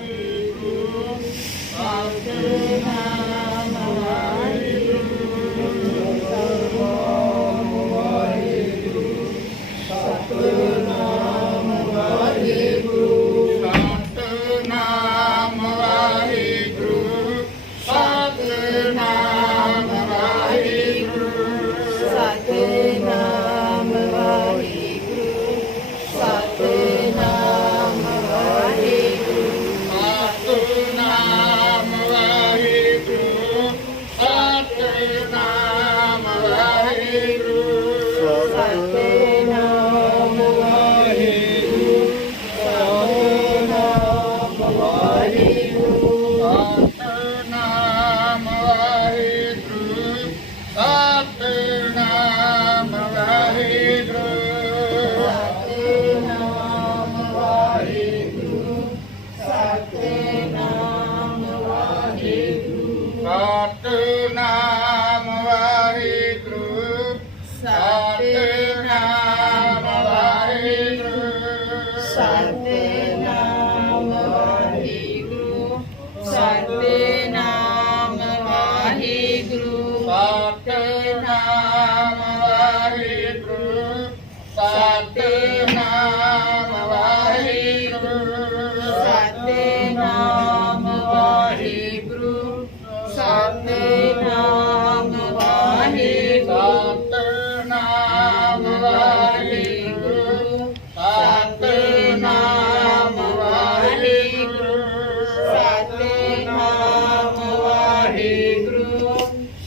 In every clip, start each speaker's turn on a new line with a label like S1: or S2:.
S1: Thank you.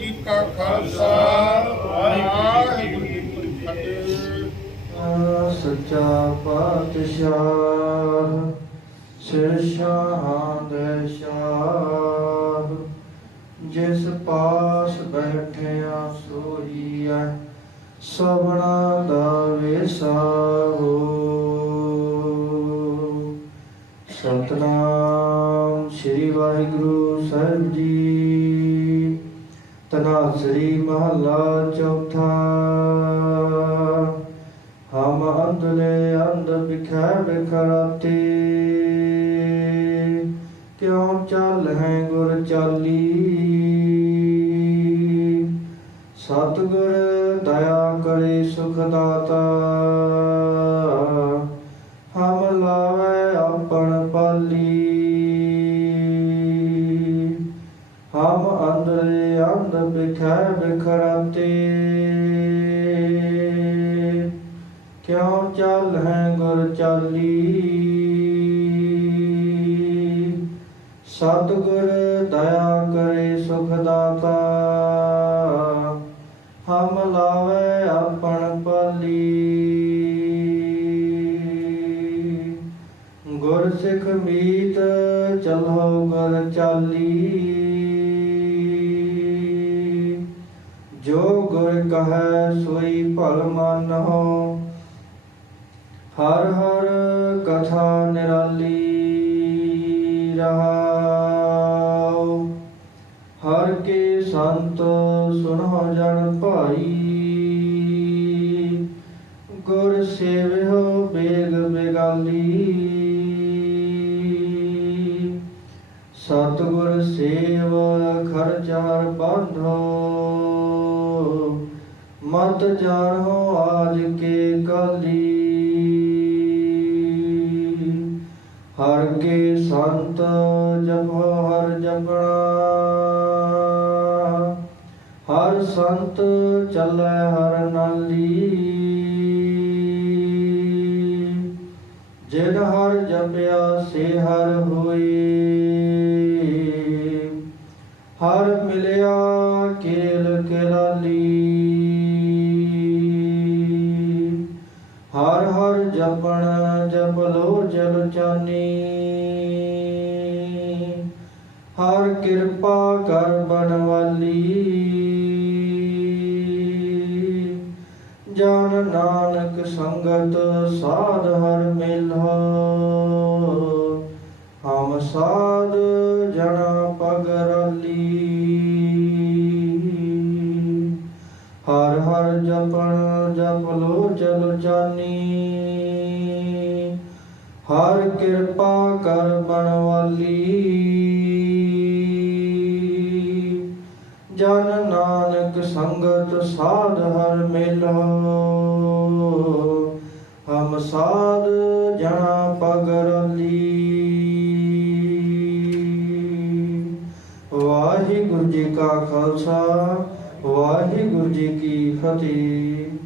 S1: ਜੀ ਕਾ ਖਾਲਸਾ, ਵਾਹਿਗੁਰੂ ਜੀ ਕੀ ਫਤਿਹ।
S2: ਸੱਚਾ ਪਾਤਸ਼ਾਹ ਸ਼ਾਹਾਂ ਦੇ ਸ਼ਾਹ, ਜਿਸ ਪਾਸ ਬੈਠਿਆ ਸੋਈਐ ਸਭਨਾ ਦਾ ਵੇਸਾਹੋ ਸਤਨਾਮ ਸ੍ਰੀ ਵਾਹਿਗੁਰੂ ਸਾਹਿਬ ਜੀ। ਤਨਾਸਰੀ ਮਹਲਾ ਚੌਥਾ। ਹਮ ਅੰਧਲੇ ਅੰਧ ਬਿਖੈ ਬਿਖਰਾਤੇ ਕਿਉ ਚੱਲ ਹੈ ਗੁਰ ਚਾਲੀ? ਸਤਿਗੁਰ ਦਇਆ ਕਰੇ ਸੁਖ ਦਾਤਾ। ਅੰਧ ਬਿਖੈ ਬਿਖਰਾਤੇ ਕਿਉ ਚੱਲ ਹੈ ਗੁਰ ਚਾਲੀ? ਸਤਿਗੁਰ ਦਇਆ ਕਰੇ ਸੁਖ ਦਾਤਾ। ਹਮ ਲਾਵੇ ਆਪਣ ਪਾਲੀ। ਗੁਰ ਸਿੱਖ ਮੀਤ ਚਲੋ ਗੁਰ ਚਾਲੀ। ਜੋ ਗੁਰ ਕਹੈ ਸੋਈ ਭਲ ਮਾਨਹੁ, ਹਰ ਹਰ ਕਥਾ ਨਿਰਾਲੀ ਰਹਾਉ। ਹਰ ਕੇ ਸੰਤ ਸੁਣੋ ਜਨ ਭਾਈ, ਗੁਰ ਸੇਵਿਓ ਬੇਗ ਬੇਗਾਲੀ। ਸਤਿਗੁਰ ਸੇਵ ਖਰਚਾਰ ਬਾਂਧੋ ਮਤ ਜਾਣੋ ਆਜ ਕੇ ਕਲੀ। ਹਰ ਕੇ ਸੰਤ ਜਪੋ ਹਰ ਜਪਣਾ। ਹਰ ਸੰਤ ਚੱਲੇ ਹਰ ਨਾਲੀ। ਜਿਨ ਹਰ ਜਪਿਆ ਸੇ ਹਰ ਹੋਏ। ਹਰ ਮਿਲਿਆ ਕੇਲ ਕੇਲਾਲੀ। ਹਰ ਜਪ ਲੋ ਜਲ ਚਾਨੀ ਹਰ ਕਿਰਪਾ ਕਿਰਪਾ ਕਰ ਬਨਵਾਲੀ ਜਨ ਨਾਨਕ ਸੰਗਤ ਸਾਧ ਹਰ ਮਿਲੋ। ਹਮ ਸਾਧ ਜਨਾ ਹਰ ਹਰ ਜਪਣ ਜਪ ਲੋ ਚਲ ਜਾਨੀ। ਹਰ ਕਿਰਪਾ ਕਰ ਬਣਵਾਲੀ ਜਨ ਨਾਨਕ ਸੰਗਤ ਸਾਧ ਹਰ ਮਿਲੋ। ਹਮ ਸਾਧ ਜਣਾ ਪਗਰਲੀ ਵਾਹਿਗੁਰੂ ਜੀ ਕਾ ਖਾਲਸਾ। ਵਾਹਿਗੁਰੂ ਜੀ ਕੀ ਫਤਿਹ।